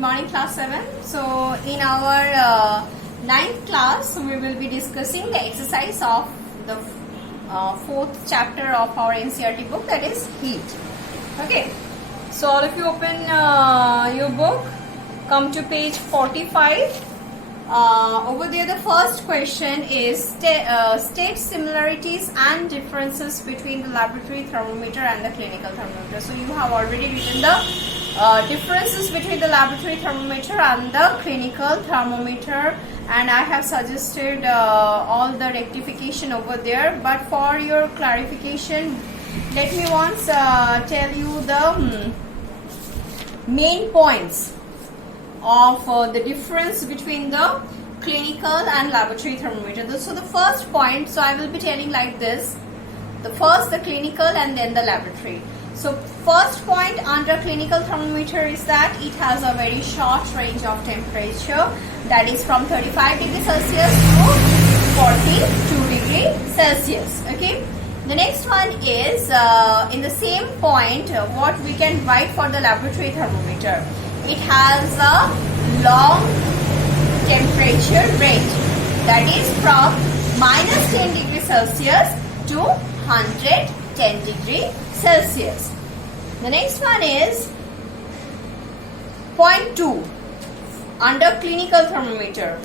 good morning class 7. So in our ninth class we will be discussing the exercise of the fourth chapter of our NCERT book, that is heat. Okay, so all of you open your book, come to page 45. Over there the first question is state similarities and differences between the laboratory thermometer and the clinical thermometer. So you have already written the differences between the laboratory thermometer and the clinical thermometer, and I have suggested all the rectification over there, but for your clarification let me once tell you the main points of the difference between the clinical and laboratory thermometer. So the first point, so I will be telling like this: the clinical and then the laboratory. So first point under clinical thermometer is that it has a very short range of temperature, that is from 35 degrees Celsius to 42 degrees Celsius. Okay. The next one is in the same point what we can write for the laboratory thermometer. It has a long temperature range, that is from minus 10 degrees Celsius to 110 degrees Celsius. The next one is point 2 under clinical thermometer.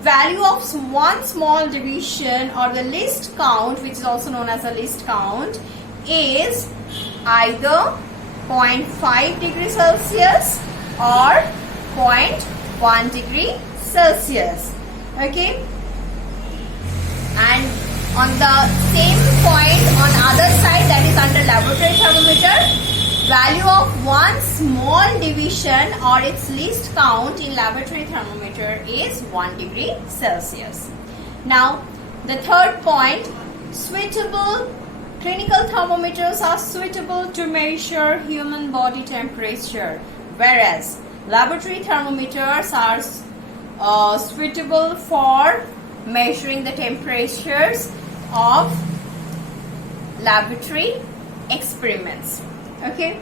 Value of one small deviation or the least count, which is also known as a least count, is either 0.5 degrees Celsius or 0.1 degree Celsius. Okay, and on the same point on other side, that is under laboratory thermometer, value of one small division or its least count in laboratory thermometer is 1 degree Celsius. Now the third point, suitable clinical thermometers are suitable to measure human body temperature, whereas laboratory thermometers are suitable for measuring the temperatures of laboratory experiments. Okay.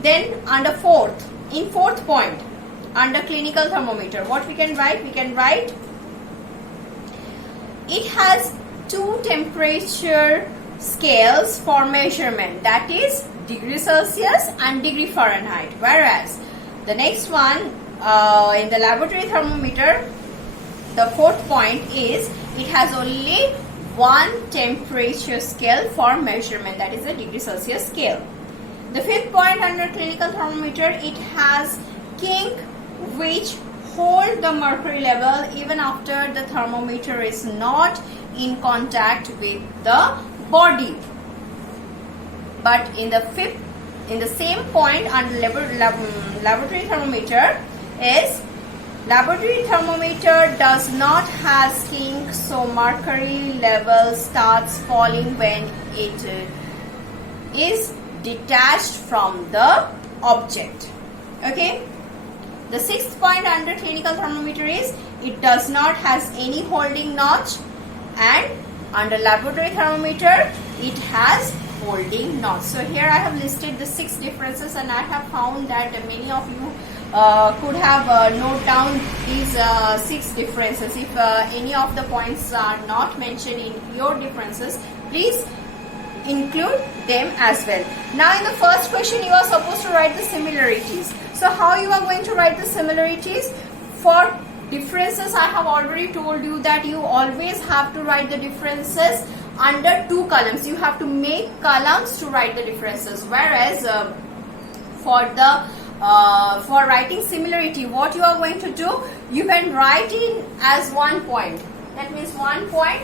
Then under fourth point under clinical thermometer, what we can write? We can write it has two temperature scales for measurement, that is degree Celsius and degree Fahrenheit, whereas the next one in the laboratory thermometer, the fourth point is it has only one temperature scale for measurement, that is a degree Celsius scale. The fifth point under clinical thermometer, it has kink which hold the mercury level even after the thermometer is not in contact with the body. But in the same point under laboratory thermometer is laboratory thermometer does not have kink, so mercury level starts falling when it is detached from the object. Okay. The sixth point under clinical thermometer is it does not has any holding notch, and under laboratory thermometer it has holding notch. So here I have listed the 6 differences, and I have found that many of you could have note down these 6 differences. If any of the points are not mentioned in your differences, please include them as well. Now in the first question you are supposed to write the similarities. So how you are going to write the similarities? For differences, I have already told you that you always have to write the differences under 2 columns. You have to make columns to write the differences, whereas for writing similarity, what you are going to do, you can write in as 1 point. That means 1 point,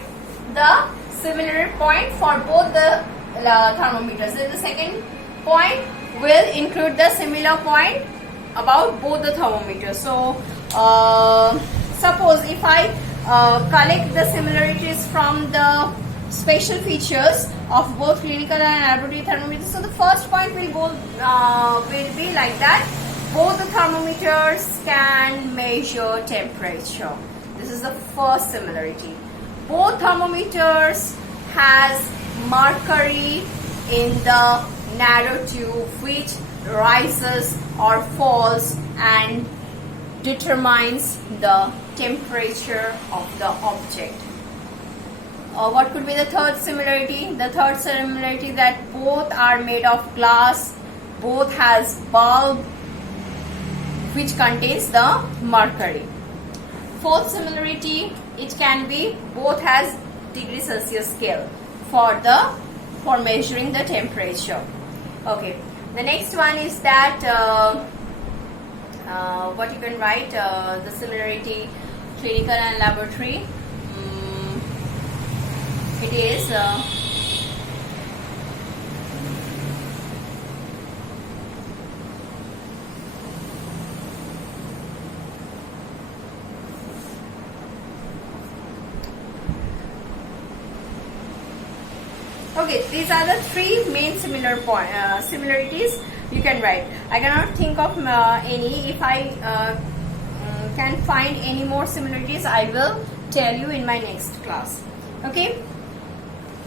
the similar point for both the thermometers. Then the second point will include the similar point about both the thermometers. So suppose if I collect the similarities from the special features of both clinical and laboratory thermometers, so the first point will be like that: both the thermometers can measure temperature. This is the first similarity. Both thermometers has mercury in the narrow tube which rises or falls and determines the temperature of the object. What could be the third similarity? The third similarity that both are made of glass, both has bulb which contains the mercury. Fourth similarity, it can be both has degree Celsius scale for measuring the temperature. Okay, the next one is that what you can write, the similarity clinical and laboratory. It is okay, these are the three main similarities you can write. I cannot think of any. If I can find any more similarities, I will tell you in my next class. Okay,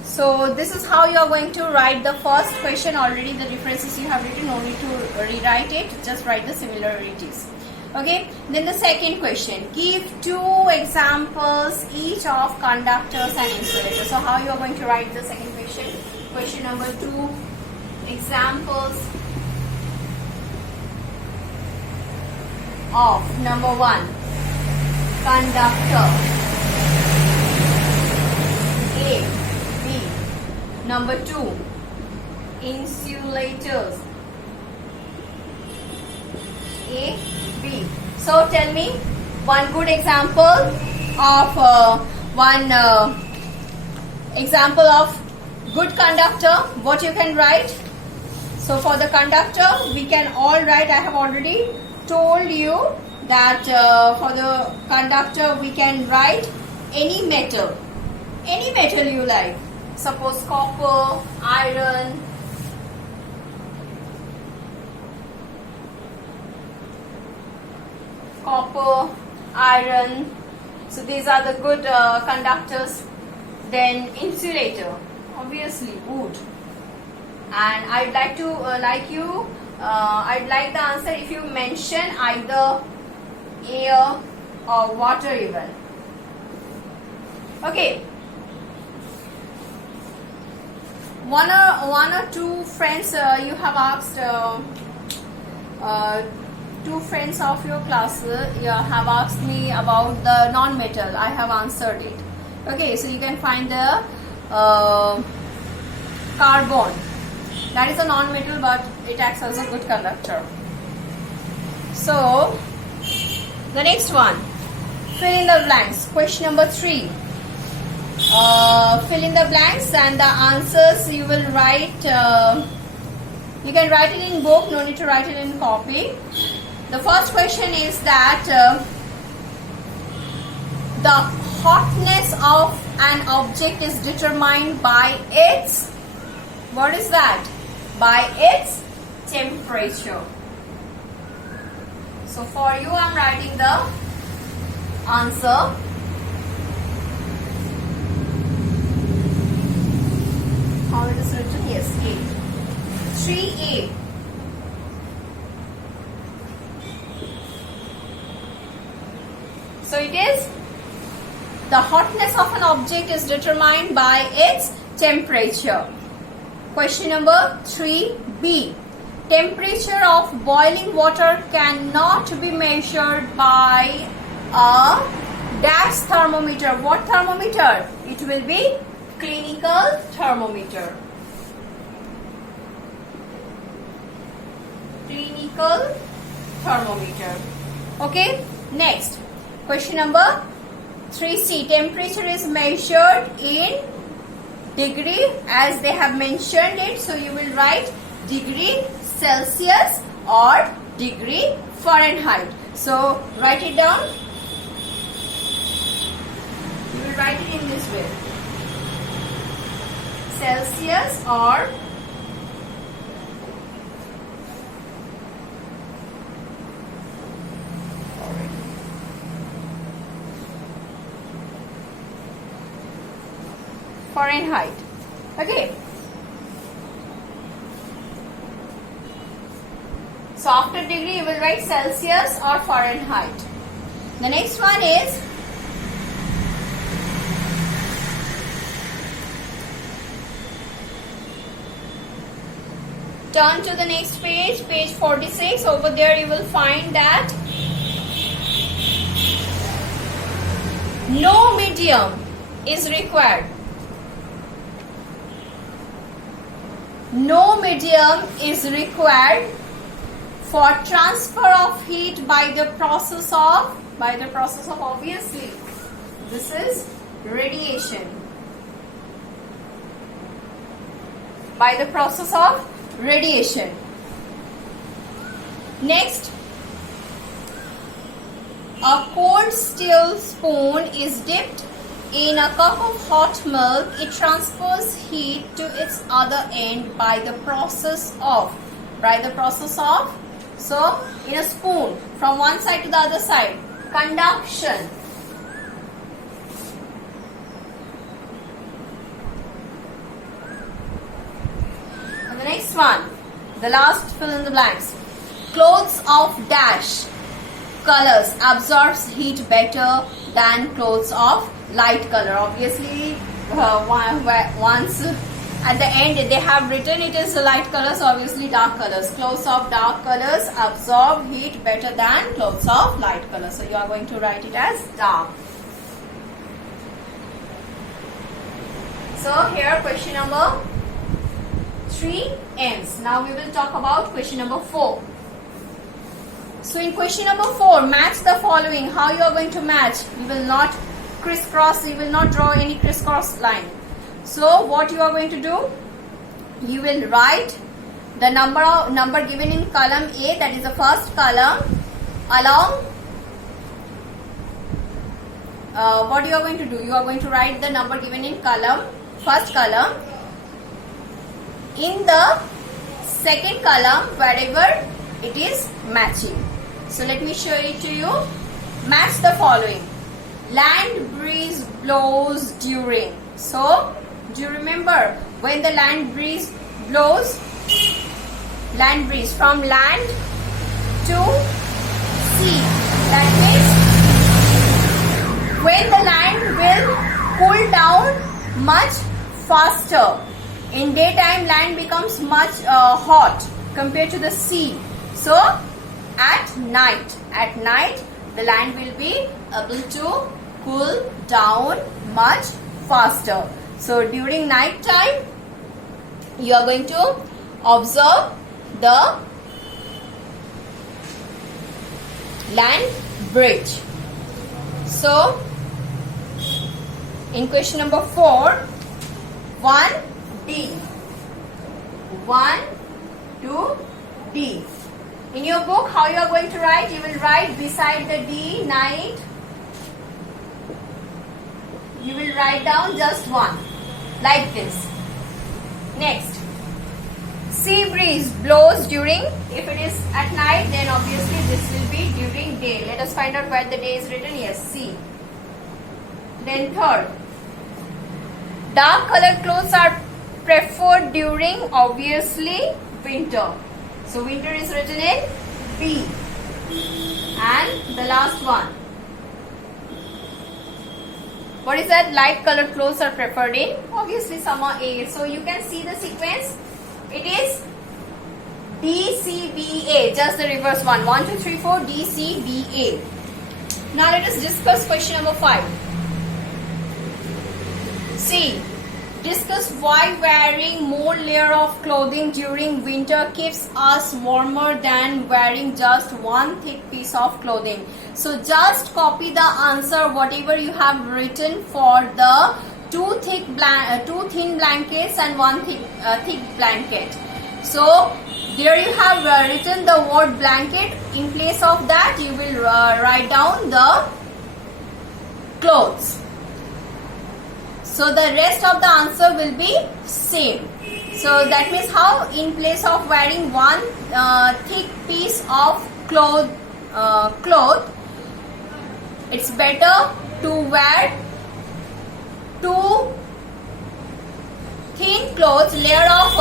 so this is how you are going to write the first question. Already the differences you have written, no need to rewrite it, just write the similarities. Okay, then the second question, give two examples each of conductors and insulators. So how you are going to write the second question? Question number 2, examples of number 1, conductor A, B. Number 2, insulators A, B. So tell me one good example of example of good conductor, what you can write. So for the conductor we can all write, I have already told you that for the conductor we can write any metal you like. Suppose copper, iron, so these are the good conductors. Then insulator, obviously wood. And I'd like to I'd like the answer if you mention either air or water even. Okay, one or two friends you have asked, two friends of your class have asked me about the non-metal. I have answered it. Okay, so you can find the carbon. That is a non-metal, but it acts as a good conductor. So the next one, fill in the blanks. Question number 3. Fill in the blanks and the answers you will write. You can write it in book. No need to write it in copy. The first question is that the hotness of an object is determined by its, what is that? By its temperature. So for you I am writing the answer. How it is written? Yes, A. 3A. So it is, the hotness of an object is determined by its temperature. Question number 3B. Temperature of boiling water cannot be measured by a dash thermometer. What thermometer? It will be clinical thermometer. Clinical thermometer. Okay, next. Question number 3C. Temperature is measured in degree as they have mentioned it. So you will write degree Celsius or degree Fahrenheit. So write it down. You will write it in this way. Celsius or Fahrenheit. Okay. So after degree you will write Celsius or Fahrenheit. The next one is turn to the next page, page 46. Over there you will find that no medium is required. No medium is required for transfer of heat by the process of obviously this is radiation. By the process of radiation. Next, a cold steel spoon is dipped in a cup of hot milk. It transfers heat to its other end by the process of. So, in a spoon from one side to the other side. Conduction. And the next one, the last fill in the blanks. Clothes of dash colors absorbs heat better than clothes of light color. Obviously, once at the end they have written it is light colors, obviously dark colors. Clothes of dark colors absorb heat better than clothes of light colors. So you are going to write it as dark. So here question number 3 ends. Now we will talk about question number 4. So in question number 4, match the following. How you are going to match? You will not crisscross, you will not draw any crisscross line. So what you are going to do? You will write the number given in column A, that is the first column, along what you are going to do? You are going to write the number given in first column in the second column wherever it is matching. So let me show it to you. Match the following. Land breeze blows during. So do you remember when the land breeze blows? Land breeze from land to sea. That means when the land will cool down much faster. In daytime land becomes much hot compared to the sea. So at night the land will be able to cool down much faster. So during night time you are going to observe the land bridge. So in question number 4, 1D. 1 to D. In your book, how you are going to write? You will write beside the D, night. You will write down just 1. Like this. Next. Sea breeze blows during. If it is at night, then obviously this will be during day. Let us find out where the day is written. Yes, sea. Then third. Dark colored clothes are preferred during, obviously, winter. So winter is written in B. And the last one. What is that? Light colored clothes are preferred in, obviously, summer A. So you can see the sequence. It is D, C, B, A. Just the reverse one. 1, 2, 3, 4, D, C, B, A. Now let us discuss question number 5. C. Discuss why wearing more layer of clothing during winter keeps us warmer than wearing just one thick piece of clothing. So just copy the answer whatever you have written for the two thin blankets and one thick blanket. So there you have written the word blanket. In place of that you will write down the clothes. So the rest of the answer will be same. So that means how in place of wearing one thick piece of cloth, it's better to wear two thin clothes, layer of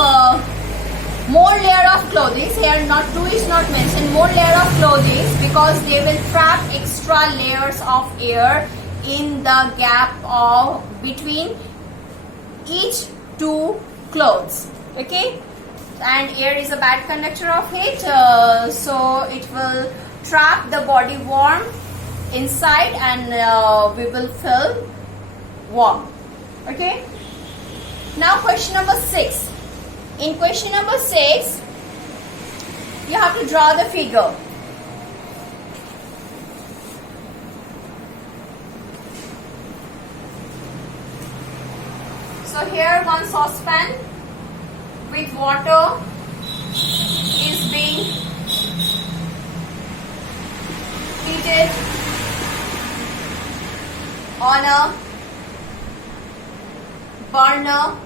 more layer of clothing. Here not 2 is not mentioned. More layer of clothing because they will trap extra layers of air in the gap of between each two clothes. Okay, and air is a bad conductor of heat, so it will trap the body warm inside and we will feel warm. Okay, now question number 6. In question number 6, you have to draw the figure. So here one saucepan with water is being heated on a burner.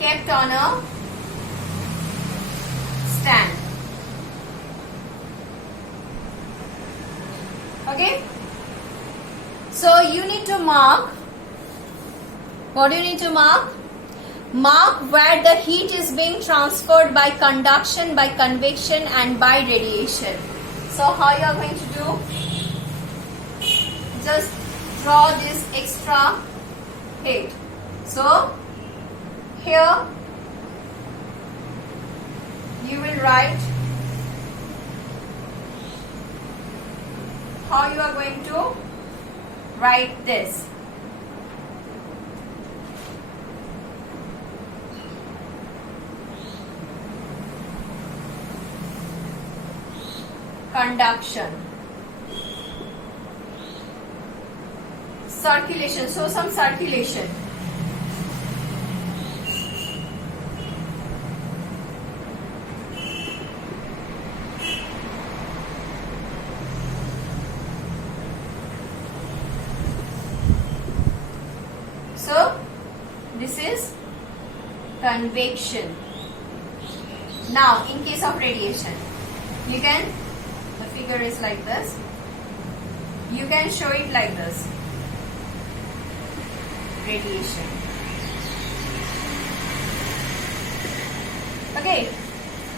Kept on a stand. Okay, so you need to mark. What do you need to mark? Mark where the heat is being transferred by conduction, by convection and by radiation. So how you are going to do? Just draw this extra heat. So here you will write how you are going to write this. Conduction. Circulation. So some circulation. So this is convection. Now in case of radiation, you can, the figure is like this, you can show it like this. Radiation. Okay,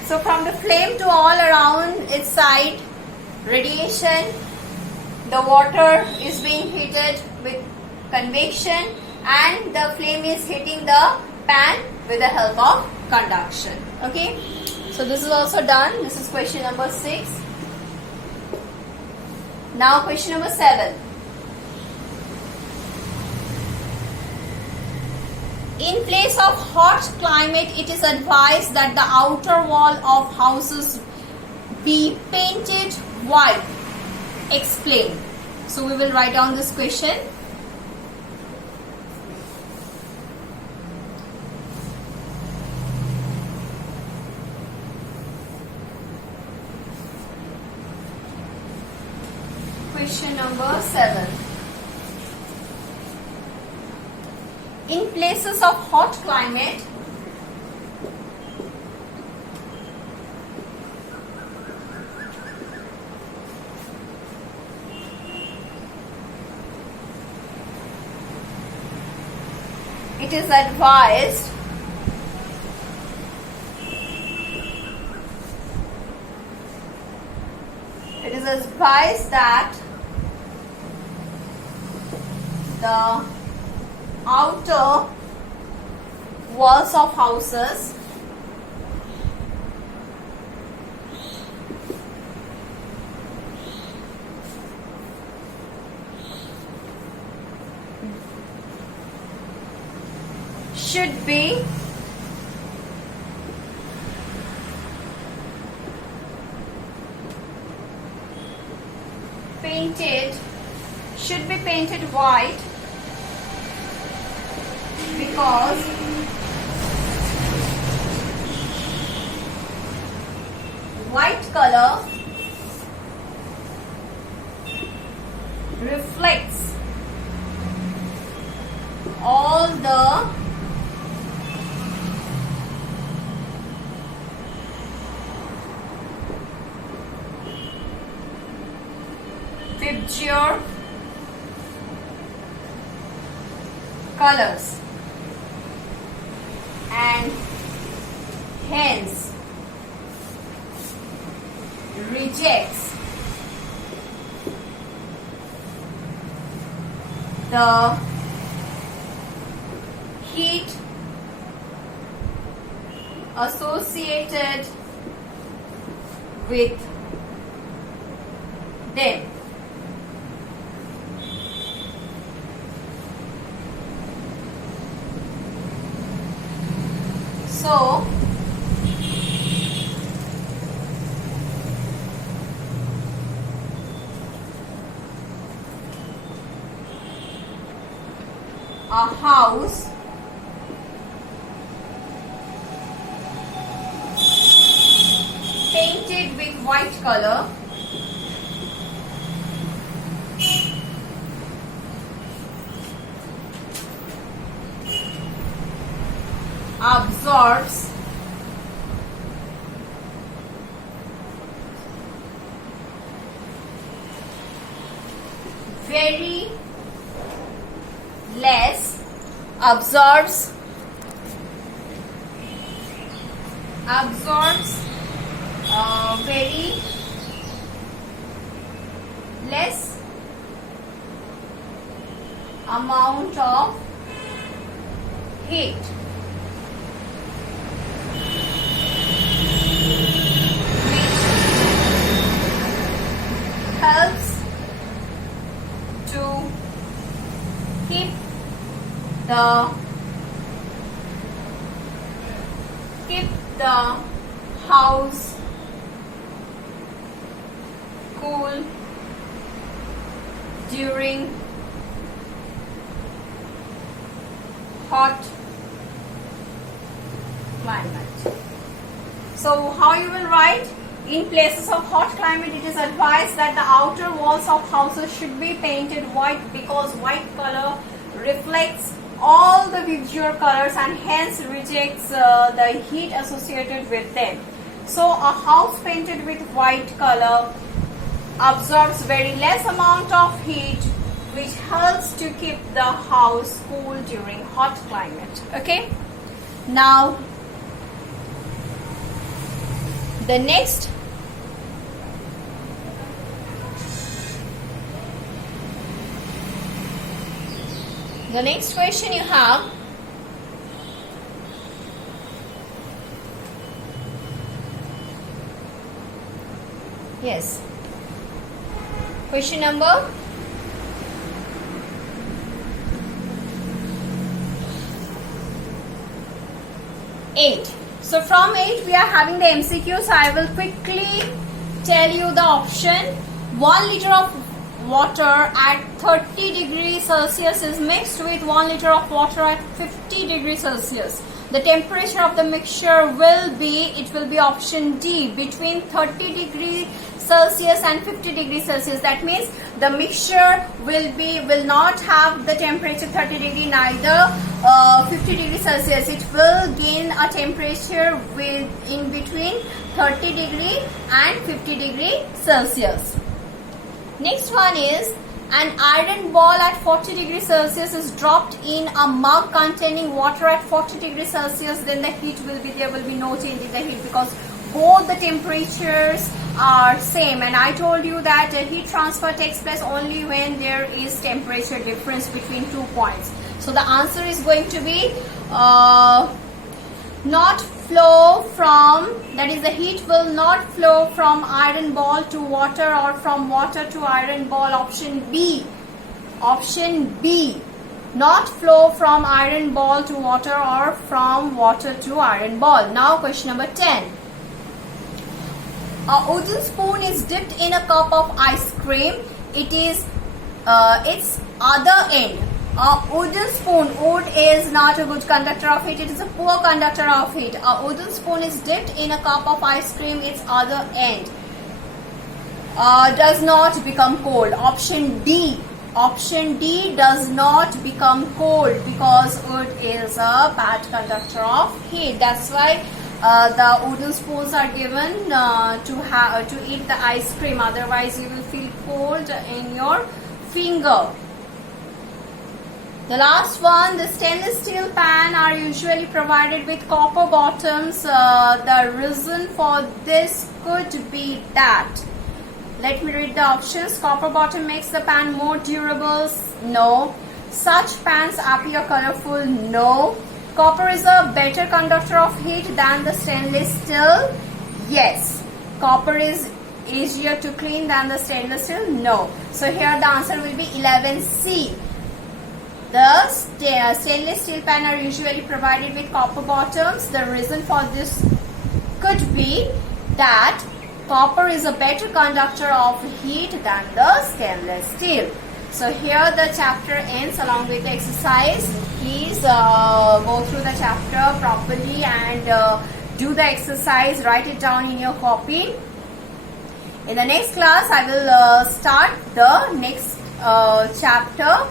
so from the flame to all around its side, radiation, the water is being heated with convection and the flame is hitting the pan with the help of conduction. Okay, so this is also done. This is question number 6. Now question number 7. In place of hot climate, it is advised that the outer wall of houses be painted white. Explain. So we will write down this question. Question number 7. In places of hot climate, it is advised that the outer walls of houses should be painted white because white color reflects all the Visual colors and hence rejects the heat associated with them. So, a house painted with white color absorbs very less very less amount of heat, helps to keep the house cool during hot climate. So how you will write? In places of hot climate, it is advised that the outer walls of houses should be painted white because white color reflects all the visual colors and hence rejects the heat associated with them. So a house painted with white color absorbs very less amount of heat, which helps to keep the house cool during hot climate. Okay. Now the next question you have, yes, question number 8. So from 8 we are having the MCQ. So I will quickly tell you the option. 1 liter of water at 30 degrees Celsius is mixed with 1 liter of water at 50 degrees Celsius. The temperature of the mixture will be option D, between 30 degrees Celsius and 50 degrees Celsius. That means the mixture will not have the temperature 30 degree, neither 50 degrees Celsius. It will gain a temperature in between 30 degree and 50 degree Celsius. Next one is, an iron ball at 40 degrees Celsius is dropped in a mug containing water at 40 degrees Celsius. Then the heat there will be no change in the heat because both the temperatures are same, and I told you that heat transfer takes place only when there is temperature difference between 2 points. So the answer is going to be not flow from, that is the heat will not flow from iron ball to water or from water to iron ball. Option B. Option B. Not flow from iron ball to water or from water to iron ball. Now question number 10. A wooden spoon is dipped in a cup of ice cream. It is its other end. A wooden spoon, wood is not a good conductor of heat, it is a poor conductor of heat. A wooden spoon is dipped in a cup of ice cream, its other end does not become cold. Option D. Option D does not become cold because wood is a bad conductor of heat. That's why the wooden spoons are given to eat the ice cream. Otherwise, you will feel hold in your finger. The last one, the stainless steel pan are usually provided with copper bottoms. The reason for this could be that, let me read the options. Copper bottom makes the pan more durable. No. Such pans appear colorful. No. Copper is a better conductor of heat than the stainless steel. Yes. Copper is easier to clean than the stainless steel. No. So here the answer will be 11C. The stainless steel pan are usually provided with copper bottoms. The reason for this could be that copper is a better conductor of heat than the stainless steel. So here the chapter ends along with the exercise. Please go through the chapter properly and do the exercise. Write it down in your copy. In the next class, I will start the next chapter.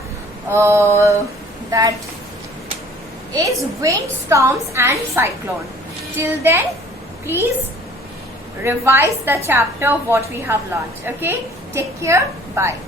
That is wind, storms and cyclone. Till then, please revise the chapter of what we have learned. Okay, take care. Bye.